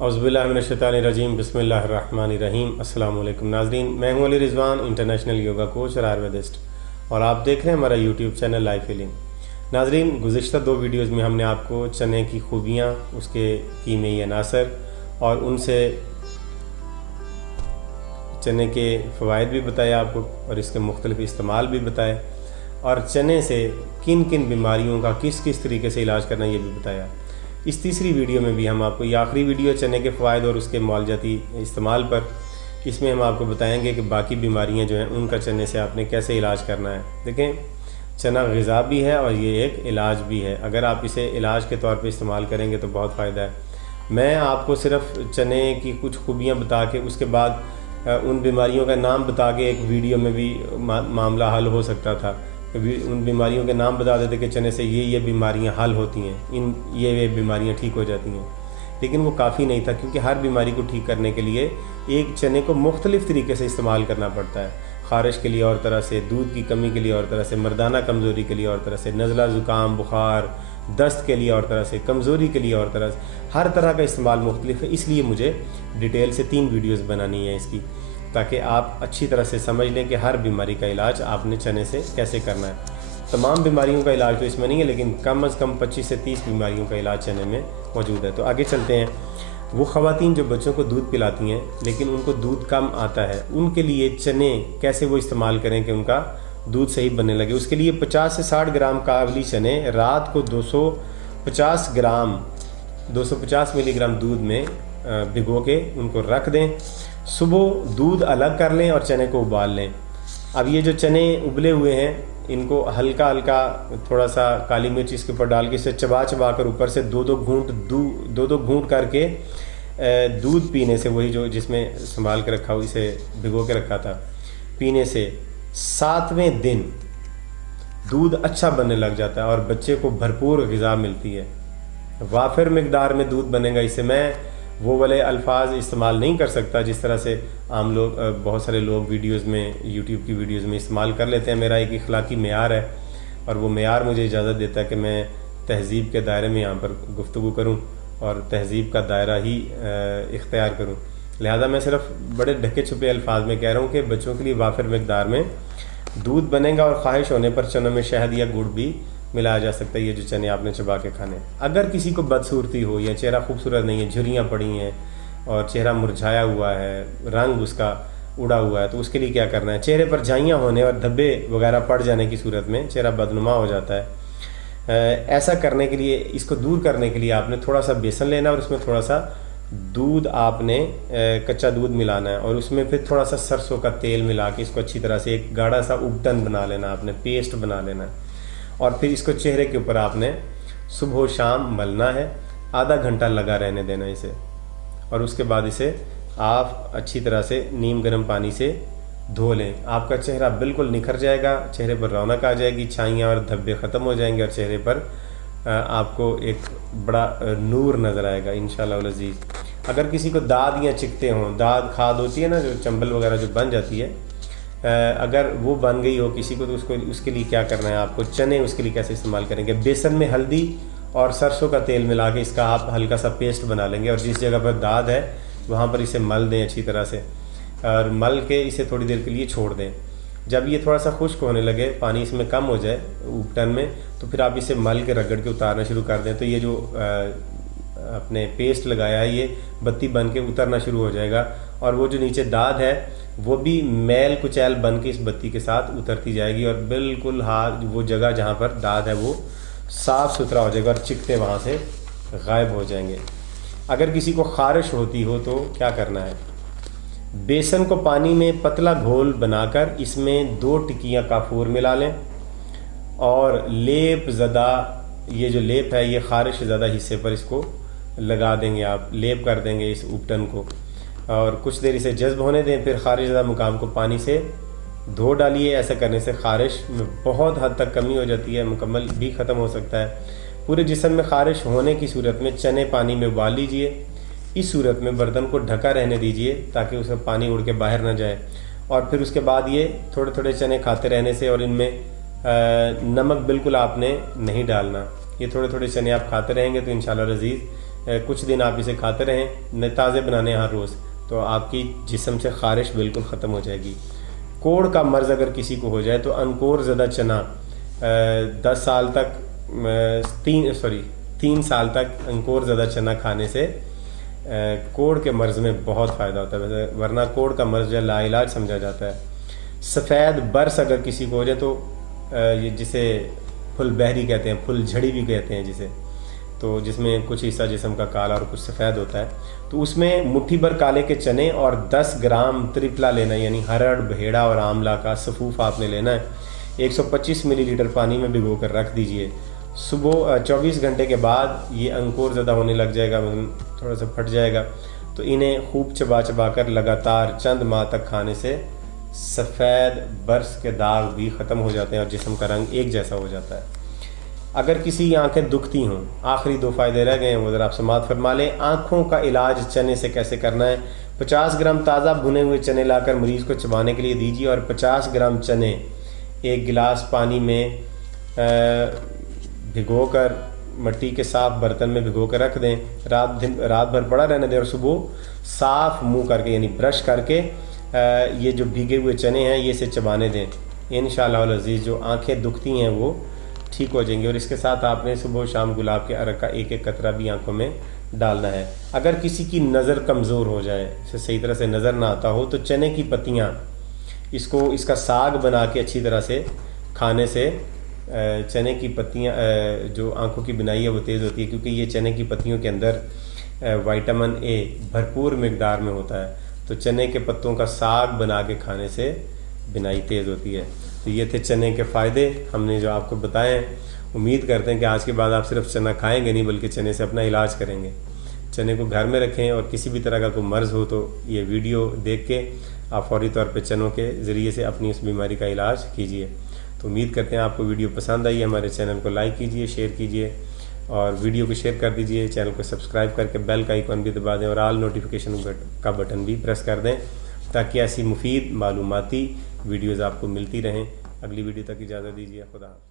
औज़ुबिल्लाहिमिनश्शैतानिर्रजीम बिस्मिल्लाहिर्रहमानिर्रहीम। अस्सलाम वालेकुम नाज़रीन, मैं हूं Ali Rizwan, international yoga coach और आयुर्वेदिस्ट, और आप देख रहे हैं हमारा यूट्यूब चैनल लाइफ हीलिंग। नाज़रीन, गुज़िश्ता 2 वीडियोज़ में हमने आपको चने की खूबियाँ, उसके कीमियाई अनासर और उनसे चने के फ़वाइद भी बताए आपको, और इसके मुख्तलिफ़ इस्तेमाल भी बताए, और चने से किन किन बीमारियों का किस किस तरीके से इलाज करना ये भी बताया। इस तीसरी वीडियो में भी हम आपको, ये आखिरी वीडियो चने के फ़वाइद और उसके मुआलजाती इस्तेमाल पर, इसमें हम आपको बताएंगे कि बाकी बीमारियां जो हैं उनका चने से आपने कैसे इलाज करना है। देखें, चना ग़िज़ा भी है और ये एक इलाज भी है। अगर आप इसे इलाज के तौर पे इस्तेमाल करेंगे तो बहुत फ़ायदा है। मैं आपको सिर्फ चने की कुछ खूबियाँ बता के उसके बाद उन बीमारियों का नाम बता के एक वीडियो में भी मामला हल हो सकता था। उन बीमारियों के नाम बता देते कि चने से ये बीमारियां हल होती हैं, ये बीमारियां ठीक हो जाती हैं, लेकिन वो काफ़ी नहीं था, क्योंकि हर बीमारी को ठीक करने के लिए एक चने को मुख्तलिफ़ तरीके से इस्तेमाल करना पड़ता है। ख़ारिश के लिए और तरह से, दूध की कमी के लिए और तरह से, मर्दाना कमज़ोरी के लिए और तरह से, नज़ला ज़ुकाम बुखार दस्त के लिए और तरह से, कमज़ोरी के लिए और तरह से, हर तरह का इस्तेमाल मुख्तलिफ है। इसलिए मुझे डिटेल से 3 वीडियोज़ बनानी है इसकी, ताकि आप अच्छी तरह से समझ लें कि हर बीमारी का इलाज आपने चने से कैसे करना है। तमाम बीमारियों का इलाज तो इसमें नहीं है, लेकिन कम अज़ कम 25 से 30 बीमारियों का इलाज चने में मौजूद है। तो आगे चलते हैं। वो ख़वातीन जो बच्चों को दूध पिलाती हैं लेकिन उनको दूध कम आता है, उनके लिए चने कैसे वो इस्तेमाल करें कि उनका दूध सही बनने लगे। उसके लिए 50 से 60 ग्राम काबली चने रात को 250 मिलीग्राम दूध में भिगो के उनको रख दें। सुबह दूध अलग कर लें और चने को उबाल लें। अब ये जो चने उबले हुए हैं, इनको हल्का हल्का थोड़ा सा काली मिर्च इसके ऊपर डाल के इसे चबा चबा कर ऊपर से 2-2 घूंट करके दूध पीने से, वही जो जिसमें संभाल के रखा हो, इसे भिगो के रखा था, पीने से 7वें दिन दूध अच्छा बनने लग जाता है और बच्चे को भरपूर ग़िज़ा मिलती है। वाफिर मिकदार में दूध बनेगा। इससे मैं वो वाले अल्फाज इस्तेमाल नहीं कर सकता जिस तरह से आम लोग, बहुत सारे लोग वीडियोज़ में, यूट्यूब की वीडियोज़ में इस्तेमाल कर लेते हैं। मेरा एक इखलाकी मेयार है और वो मेयार मुझे इजाज़त देता है कि मैं तहज़ीब के दायरे में यहाँ पर गुफ्तगू करूँ और तहज़ीब का दायरा ही इख्तियार करूँ। लिहाजा मैं सिर्फ बड़े ढके छुपे अल्फाज में कह रहा हूँ कि बच्चों के लिए वाफिर मिकदार में दूध बनेगा, और ख्वाहिश होने पर चनों में शहद या गुड़ भी मिलाया जा सकता है। ये जो चने आपने चबा के खाने। अगर किसी को बदसूरती हो या चेहरा खूबसूरत नहीं है, झुर्रियाँ पड़ी हैं और चेहरा मुरझाया हुआ है, रंग उसका उड़ा हुआ है, तो उसके लिए क्या करना है। चेहरे पर झाइयाँ होने और धब्बे वगैरह पड़ जाने की सूरत में चेहरा बदनुमा हो जाता है। ऐसा करने के लिए, इसको दूर करने के लिए आपने थोड़ा सा बेसन लेना और उसमें थोड़ा सा दूध, आपने कच्चा दूध मिलाना है और उसमें फिर थोड़ा सा सरसों का तेल मिला के इसको अच्छी तरह से एक गाढ़ा सा उपटन बना लेना, आपने पेस्ट बना लेना है। और फिर इसको चेहरे के ऊपर आपने सुबह शाम मलना है, आधा घंटा लगा रहने देना इसे, और उसके बाद इसे आप अच्छी तरह से नीम गर्म पानी से धो लें। आपका चेहरा बिल्कुल निखर जाएगा, चेहरे पर रौनक आ जाएगी, छाइयाँ और धब्बे ख़त्म हो जाएंगे और चेहरे पर आपको एक बड़ा नूर नज़र आएगा इंशाअल्लाह अज़ीज़। अगर किसी को दाद या चिकते हों, दाद खाद होती है ना, जो चंबल वगैरह जो बन जाती है, अगर वो बन गई हो किसी को, तो उसके लिए क्या करना है आपको, चने उसके लिए कैसे इस्तेमाल करेंगे। बेसन में हल्दी और सरसों का तेल मिला के इसका आप हल्का सा पेस्ट बना लेंगे और जिस जगह पर दाद है वहाँ पर इसे मल दें अच्छी तरह से, और मल के इसे थोड़ी देर के लिए छोड़ दें। जब ये थोड़ा सा खुश्क होने लगे, पानी इसमें कम हो जाए उपटन में, तो फिर आप इसे मल के रगड़ के उतारना शुरू कर दें। तो ये जो अपने पेस्ट लगाया है ये बत्ती बन के उतरना शुरू हो जाएगा, और वो जो नीचे दाद है वो भी मैल कुचैल बन के इस बत्ती के साथ उतरती जाएगी, और बिल्कुल हाथ, वो जगह जहाँ पर दाद है वो साफ़ सुथरा हो जाएगा और चिकते वहाँ से गायब हो जाएंगे। अगर किसी को ख़ारिश होती हो तो क्या करना है, बेसन को पानी में पतला घोल बनाकर इसमें 2 टिकियाँ काफूर मिला लें, और लेप ज़दा, ये जो लेप है ये ख़ारिश ज़्यादा हिस्से पर इसको लगा देंगे, आप लेप कर देंगे इस उपटन को, और कुछ देर इसे जज्ब होने दें। फिर ख़ारिश ज़दा मुकाम को पानी से धो डालिए। ऐसा करने से ख़ारिश में बहुत हद तक कमी हो जाती है, मुकम्मल भी ख़त्म हो सकता है। पूरे जिस्म में ख़ारिश होने की सूरत में चने पानी में उबाल लीजिए। इस सूरत में बर्तन को ढका रहने दीजिए ताकि उसमें पानी उड़ के बाहर ना जाए, और फिर उसके बाद ये थोड़े थोड़े चने खाते रहने से, और इनमें नमक बिल्कुल आपने नहीं डालना। ये थोड़े थोड़े चने आप खाते रहेंगे तो इंशाअल्लाह अज़ीज़ کچھ دن آپ اسے کھاتے رہیں، تازے بنانے ہر روز، تو آپ کی جسم سے خارش بالکل ختم ہو جائے گی۔ کوڑ کا مرض اگر کسی کو ہو جائے تو انکور زدہ چنا 3 سال تک انکور زدہ چنا کھانے سے کوڑ کے مرض میں بہت فائدہ ہوتا ہے، ورنہ کوڑ کا مرض جو لا علاج سمجھا جاتا ہے۔ سفید برس اگر کسی کو ہو جائے تو یہ جسے پھل بہری کہتے ہیں، پھل جھڑی بھی کہتے ہیں جسے، تو جس میں کچھ حصہ جسم کا کالا اور کچھ سفید ہوتا ہے، تو اس میں مٹھی بھر کالے کے چنے اور 10 گرام ترپلا لینا ہے، یعنی ہرڑ، بھیڑا اور آملہ کا صفوف آپ نے لینا ہے۔ 125 ملی لیٹر پانی میں بھگو کر رکھ دیجئے۔ صبح 24 گھنٹے کے بعد یہ انکور زدہ ہونے لگ جائے گا، تھوڑا سا پھٹ جائے گا، تو انہیں خوب چبا چبا کر لگاتار چند ماہ تک کھانے سے سفید برس کے داغ بھی ختم ہو جاتے ہیں اور جسم کا رنگ ایک جیسا ہو جاتا ہے۔ اگر کسی آنکھیں دکھتی ہوں، آخری 2 فائدے رہ گئے ہیں، وہ ذرا آپ سماعت فرما لیں۔ آنکھوں کا علاج چنے سے کیسے کرنا ہے؟ 50 گرام تازہ بھنے ہوئے چنے لا کر مریض کو چبانے کے لیے دیجیے، اور 50 گرام چنے 1 گلاس پانی میں بھگو کر مٹی کے صاف برتن میں بھگو کر رکھ دیں، رات بھر پڑا رہنے دیں، اور صبح صاف منہ کر کے، یعنی برش کر کے یہ جو بھیگے ہوئے چنے ہیں یہ اسے چبانے دیں۔ انشاءاللہ العزیز جو آنکھیں دکھتی ہیں وہ ٹھیک ہو جائیں گی، اور اس کے ساتھ آپ نے صبح و شام گلاب کے عرق کا 1 قطرہ بھی آنکھوں میں ڈالنا ہے۔ اگر کسی کی نظر کمزور ہو جائے، اسے صحیح طرح سے نظر نہ آتا ہو، تو چنے کی پتیاں اس کا ساگ بنا کے اچھی طرح سے کھانے سے چنے کی پتیاں جو آنکھوں کی بینائی ہے وہ تیز ہوتی ہے، کیونکہ یہ چنے کی پتیوں کے اندر وائٹامن اے بھرپور مقدار میں ہوتا ہے، تو چنے کے پتوں کا ساگ بنا کے کھانے سے بینائی تیز ہوتی ہے۔ تو یہ تھے چنے کے فائدے ہم نے جو آپ کو بتائے ہیں۔ امید کرتے ہیں کہ آج کے بعد آپ صرف چنا کھائیں گے نہیں بلکہ چنے سے اپنا علاج کریں گے۔ چنے کو گھر میں رکھیں، اور کسی بھی طرح کا کوئی مرض ہو تو یہ ویڈیو دیکھ کے آپ فوری طور پہ چنوں کے ذریعے سے اپنی اس بیماری کا علاج کیجیے۔ تو امید کرتے ہیں آپ کو ویڈیو پسند آئی ہے۔ ہمارے چینل کو لائک کیجیے، شیئر کیجیے، اور ویڈیو کو شیئر کر دیجیے، چینل کو سبسکرائب کر کے بیل کا آئیکن بھی دبا دیں، اور آل نوٹیفیکیشن کا بٹن بھی پریس کر دیں، تاکہ ایسی مفید معلوماتی ویڈیوز آپ کو ملتی رہیں۔ اگلی ویڈیو تک اجازت دیجیے، خدا حافظ۔